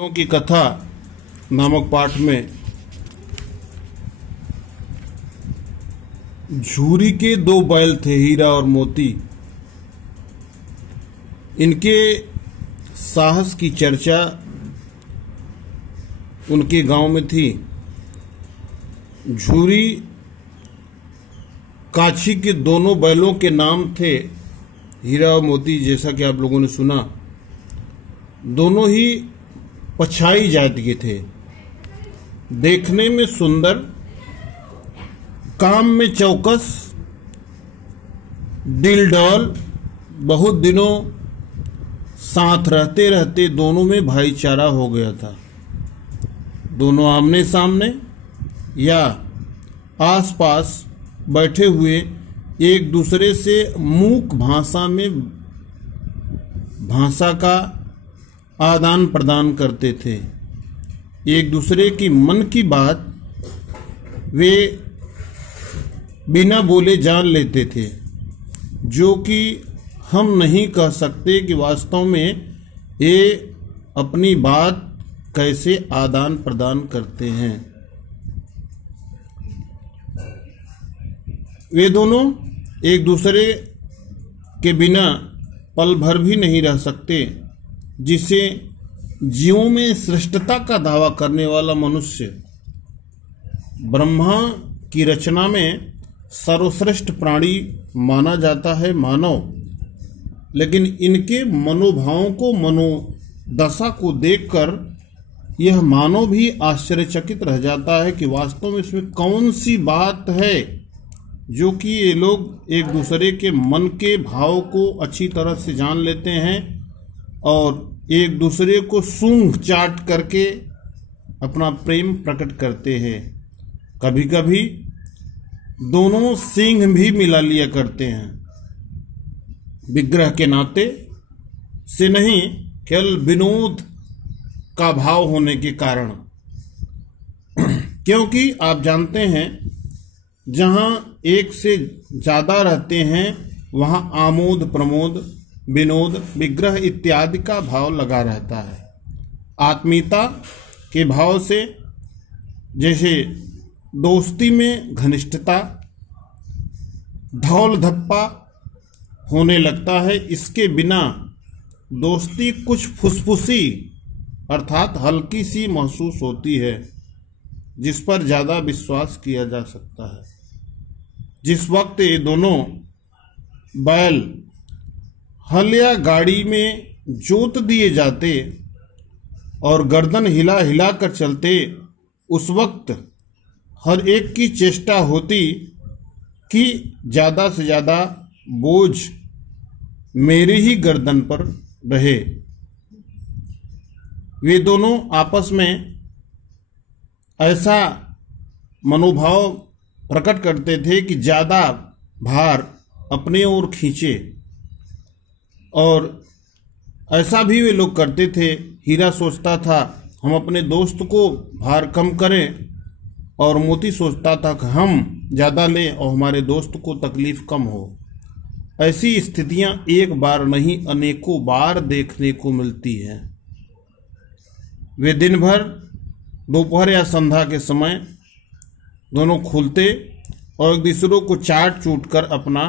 की कथा नामक पाठ में झूरी के दो बैल थे, हीरा और मोती। इनके साहस की चर्चा उनके गांव में थी। झूरी काछी के दोनों बैलों के नाम थे हीरा और मोती। जैसा कि आप लोगों ने सुना, दोनों ही पछाई जाति के थे, देखने में सुंदर, काम में चौकस, दिलडौल। बहुत दिनों साथ रहते रहते दोनों में भाईचारा हो गया था। दोनों आमने सामने या आसपास बैठे हुए एक दूसरे से मूक भाषा में भाषा का आदान प्रदान करते थे। एक दूसरे की मन की बात वे बिना बोले जान लेते थे, जो कि हम नहीं कह सकते कि वास्तव में ये अपनी बात कैसे आदान प्रदान करते हैं। वे दोनों एक दूसरे के बिना पल भर भी नहीं रह सकते, जिसे जीवों में श्रेष्ठता का दावा करने वाला मनुष्य ब्रह्मा की रचना में सर्वश्रेष्ठ प्राणी माना जाता है, मानव। लेकिन इनके मनोभावों को, मनोदशा को देखकर यह मानव भी आश्चर्यचकित रह जाता है कि वास्तव में इसमें कौन सी बात है जो कि ये लोग एक दूसरे के मन के भाव को अच्छी तरह से जान लेते हैं और एक दूसरे को सूंघ चाट करके अपना प्रेम प्रकट करते हैं। कभी कभी दोनों सींग भी मिला लिया करते हैं, विग्रह के नाते से नहीं, केवल विनोद का भाव होने के कारण। क्योंकि आप जानते हैं, जहां एक से ज्यादा रहते हैं वहां आमोद प्रमोद, विनोद, विग्रह इत्यादि का भाव लगा रहता है। आत्मीयता के भाव से, जैसे दोस्ती में घनिष्ठता, धौल धप्पा होने लगता है। इसके बिना दोस्ती कुछ फुसफुसी अर्थात हल्की सी महसूस होती है, जिस पर ज्यादा विश्वास किया जा सकता है। जिस वक्त ये दोनों बैल हल या गाड़ी में जोत दिए जाते और गर्दन हिला हिला कर चलते, उस वक्त हर एक की चेष्टा होती कि ज्यादा से ज्यादा बोझ मेरी ही गर्दन पर रहे। वे दोनों आपस में ऐसा मनोभाव प्रकट करते थे कि ज्यादा भार अपने ओर खींचे, और ऐसा भी वे लोग करते थे। हीरा सोचता था हम अपने दोस्त को भार कम करें, और मोती सोचता था कि हम ज़्यादा लें और हमारे दोस्त को तकलीफ कम हो। ऐसी स्थितियां एक बार नहीं, अनेकों बार देखने को मिलती हैं। वे दिन भर दोपहर या संध्या के समय दोनों खुलते और एक दूसरे को चाट चूट कर अपना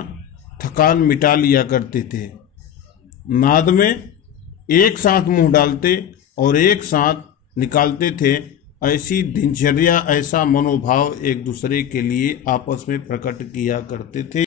थकान मिटा लिया करते थे। नाद में एक साथ मुंह डालते और एक साथ निकालते थे। ऐसी दिनचर्या, ऐसा मनोभाव एक दूसरे के लिए आपस में प्रकट किया करते थे।